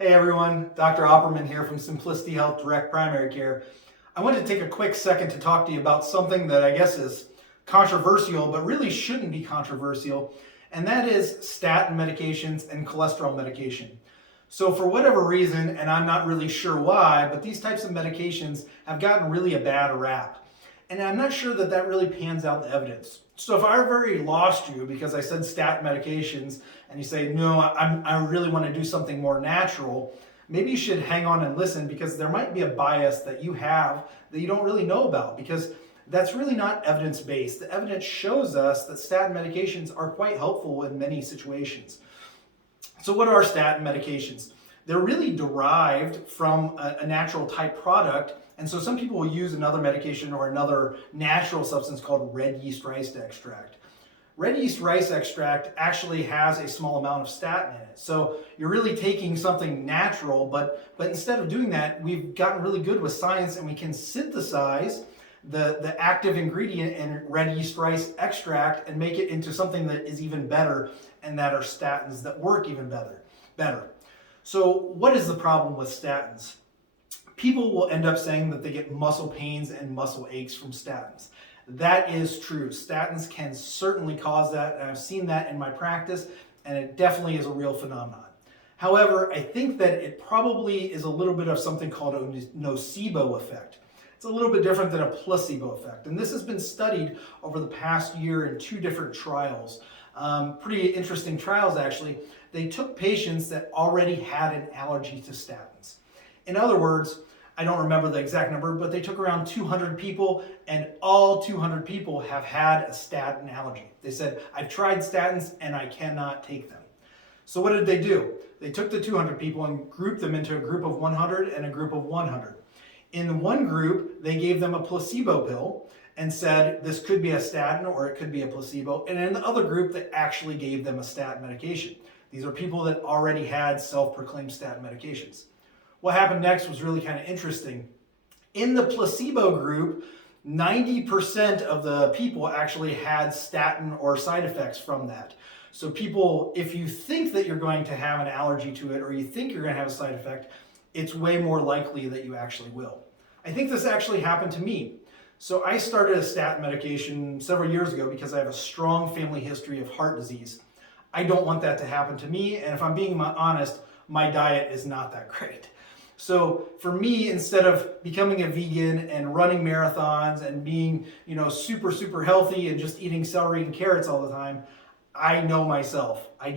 Hey everyone, Dr. Opperman here from Simplicity Health Direct Primary Care. I wanted to take a quick second to talk to you about something that I guess is controversial, but really shouldn't be controversial, and that is statin medications and cholesterol medication. So for whatever reason, and I'm not really sure why, but these types of medications have gotten really a bad rap. And I'm not sure that that really pans out in the evidence. So if I already lost you because I said statin medications and you say, no, I really want to do something more natural, maybe you should hang on and listen, because there might be a bias that you have that you don't really know about, because that's really not evidence-based. The evidence shows us that statin medications are quite helpful in many situations. So what are statin medications? They're really derived from a natural type product. And so some people will use another medication or another natural substance called red yeast rice extract. Red yeast rice extract actually has a small amount of statin in it. So you're really taking something natural, but instead of doing that, we've gotten really good with science, and we can synthesize the active ingredient in red yeast rice extract and make it into something that is even better, and that are statins that work even better. So what is the problem with statins? People will end up saying that they get muscle pains and muscle aches from statins. That is true. Statins can certainly cause that, and I've seen that in my practice, and it definitely is a real phenomenon. However, I think that it probably is a little bit of something called a nocebo effect. It's a little bit different than a placebo effect, and this has been studied over the past year in 2 different trials. Pretty interesting trials, actually. They took patients that already had an allergy to statins. In other words, I don't remember the exact number, but they took around 200 people, and all 200 people have had a statin allergy. They said, I've tried statins and I cannot take them. So what did they do? They took the 200 people and grouped them into a group of 100 and a group of 100. In one group, they gave them a placebo pill and said this could be a statin or it could be a placebo. And in the other group, they actually gave them a statin medication. These are people that already had self-proclaimed statin medications. What happened next was really kind of interesting. In the placebo group, 90% of the people actually had statin or side effects from that. So people, if you think that you're going to have an allergy to it, or you think you're going to have a side effect, it's way more likely that you actually will. I think this actually happened to me. So I started a statin medication several years ago because I have a strong family history of heart disease. I don't want that to happen to me, and if I'm being honest, my diet is not that great. So for me, instead of becoming a vegan and running marathons and being, super healthy and just eating celery and carrots all the time, I know myself. I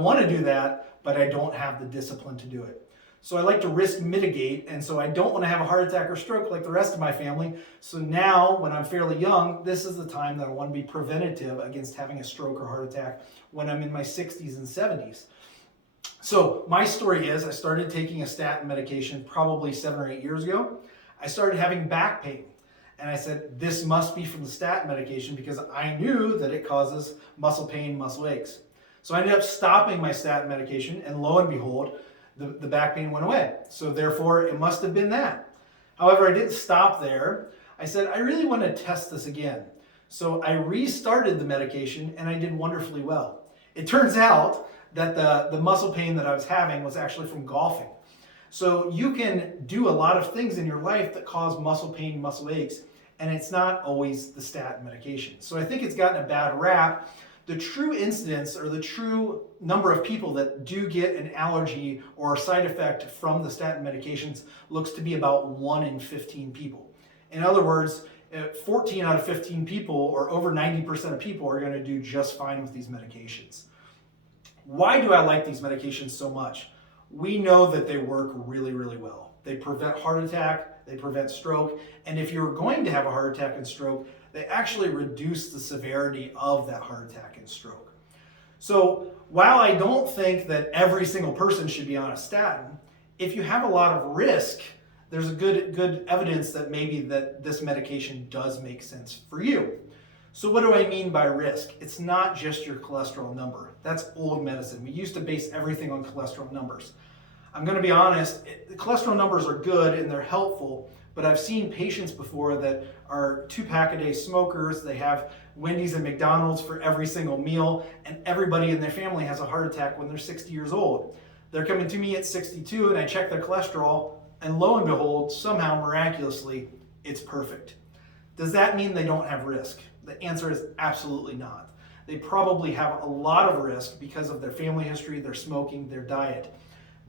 want to do that, but I don't have the discipline to do it. So I like to risk mitigate, and so I don't want to have a heart attack or stroke like the rest of my family. So now, when I'm fairly young, this is the time that I want to be preventative against having a stroke or heart attack when I'm in my 60s and 70s. So my story is, I started taking a statin medication probably 7 or 8 years ago. I started having back pain, and I said, this must be from the statin medication, because I knew that it causes muscle pain, muscle aches. So I ended up stopping my statin medication, and lo and behold, the back pain went away. So therefore, it must have been that. However, I didn't stop there. I said, I really want to test this again. So I restarted the medication, and I did wonderfully well. It turns out that the muscle pain that I was having was actually from golfing. So you can do a lot of things in your life that cause muscle pain, muscle aches, and it's not always the statin medication. So I think it's gotten a bad rap. The true incidence, or the true number of people that do get an allergy or side effect from the statin medications, looks to be about 1 in 15 people. In other words, 14 out of 15 people, or over 90% of people, are going to do just fine with these medications. Why do I like these medications so much? We know that they work really, really well. They prevent heart attack, they prevent stroke, and if you're going to have a heart attack and stroke, they actually reduce the severity of that heart attack and stroke. So while I don't think that every single person should be on a statin, if you have a lot of risk, there's a good evidence that maybe that this medication does make sense for you. So what do I mean by risk? It's not just your cholesterol number. That's old medicine. We used to base everything on cholesterol numbers. I'm going to be honest, the cholesterol numbers are good and they're helpful, but I've seen patients before that are 2-pack-a-day smokers. They have Wendy's and McDonald's for every single meal, and everybody in their family has a heart attack when they're 60 years old. They're coming to me at 62 and I check their cholesterol, and lo and behold, somehow miraculously, it's perfect. Does that mean they don't have risk? The answer is absolutely not. They probably have a lot of risk because of their family history, their smoking, their diet.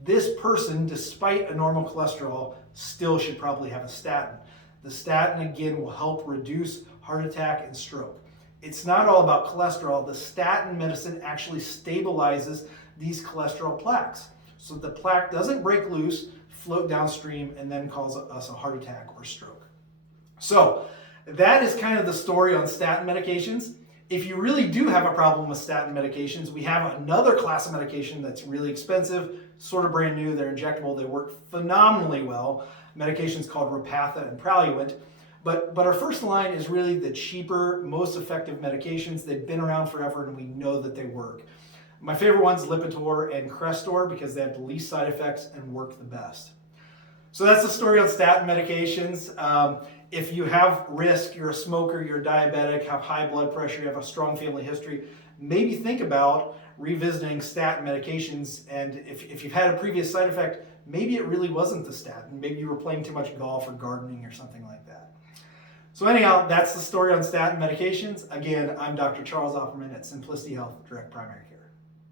This person, despite a normal cholesterol, still should probably have a statin. The statin, again, will help reduce heart attack and stroke. It's not all about cholesterol. The statin medicine actually stabilizes these cholesterol plaques. So the plaque doesn't break loose, float downstream, and then cause us a heart attack or stroke. So that is kind of the story on statin medications. If you really do have a problem with statin medications, we have another class of medication that's really expensive, sort of brand new. They're injectable. They work phenomenally well. Medications called Repatha and Praluent. But our first line is really the cheaper, most effective medications. They've been around forever and we know that they work. My favorite one's Lipitor and Crestor because they have the least side effects and work the best. So that's the story on statin medications. If you have risk, you're a smoker, you're diabetic, have high blood pressure, you have a strong family history, maybe think about revisiting statin medications. And if you've had a previous side effect, maybe it really wasn't the statin. Maybe you were playing too much golf or gardening or something like that. So anyhow, that's the story on statin medications. Again, I'm Dr. Charles Opperman at Simplicity Health Direct Primary Care.